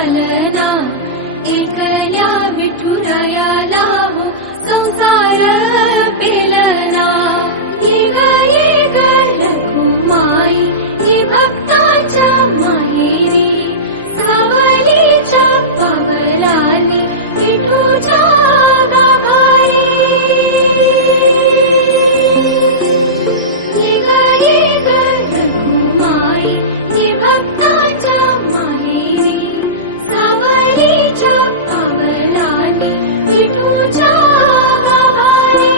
चालना, एकल्या विठुरायाला हो संसार पेलना। ये ग रखुमाई ही भक्ताच्या माहेरी, सावलीच्या पावलांनी विठूच्या गाभारी। ये ग रखुमाई ही भक्ताच्या माहेरी, सावलीच्या पावलांनी विठूच्या गाभारी।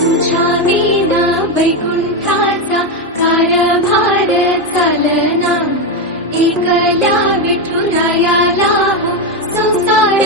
तुझ्या विना वैकुंठाचा कारभार चालना, एकल्या विठुरायाला हो संसार